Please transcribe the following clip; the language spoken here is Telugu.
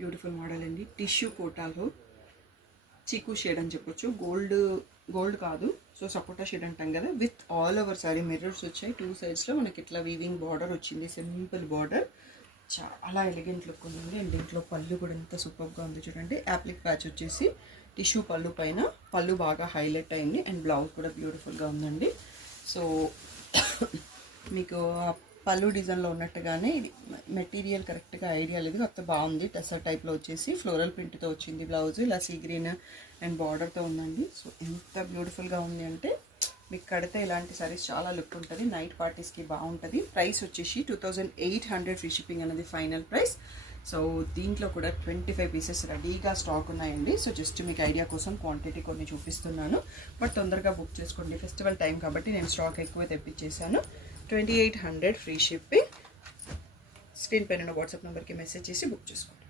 బ్యూటిఫుల్ మోడల్ అండి. టిష్యూ కోటాలో చీకు షేడ్ అని చెప్పొచ్చు. గోల్డ్ కాదు, సో సపోటా షేడ్ అంటాం కదా. With all over sorry mirrors వచ్చాయి. 2 సైడ్స్లో మనకి ఇట్లా వీవింగ్ బార్డర్ వచ్చింది, సింపుల్ బార్డర్. చాలా ఎలిగెంట్ లుక్ ఉంది. అండ్ దీంట్లో పళ్ళు కూడా ఎంత సూపర్గా ఉంది చూడండి. యాప్లిక్ ప్యాచ్ వచ్చేసి టిష్యూ పళ్ళు పైన, పళ్ళు బాగా హైలైట్ అయింది. అండ్ బ్లౌజ్ కూడా బ్యూటిఫుల్గా ఉందండి. సో మీకు పళ్ళు డిజైన్లో ఉన్నట్టుగానే ఇది మెటీరియల్ కరెక్ట్గా ఐడియా లేదు, కాకపోతే బాగుంది. టెసర్ టైప్లో వచ్చేసి ఫ్లోరల్ ప్రింట్తో వచ్చింది బ్లౌజ్. ఇలా సీ గ్రీన్ అండ్ బార్డర్తో ఉందండి. సో ఎంత బ్యూటిఫుల్గా ఉంది అంటే మీకు కడితే ఇలాంటి సారీస్ చాలా లుక్ ఉంటుంది. నైట్ పార్టీస్కి బాగుంటుంది. ప్రైస్ వచ్చేసి 2800 ఫ్రీ షిప్పింగ్ అనేది ఫైనల్ ప్రైస్. సో దీంట్లో కూడా 25 పీసెస్ రెడీగా స్టాక్ ఉన్నాయండి. సో జస్ట్ మీకు ఐడియా కోసం క్వాంటిటీ కొన్ని చూపిస్తున్నాను, బట్ తొందరగా బుక్ చేసుకోండి. ఫెస్టివల్ టైం కాబట్టి నేను స్టాక్ ఎక్కువ తెప్పించేసాను. 2800 ఫ్రీ షిప్పింగ్. స్క్రీన్ పైన వాట్సాప్ నెంబర్కి మెసేజ్ చేసి బుక్ చేసుకోండి.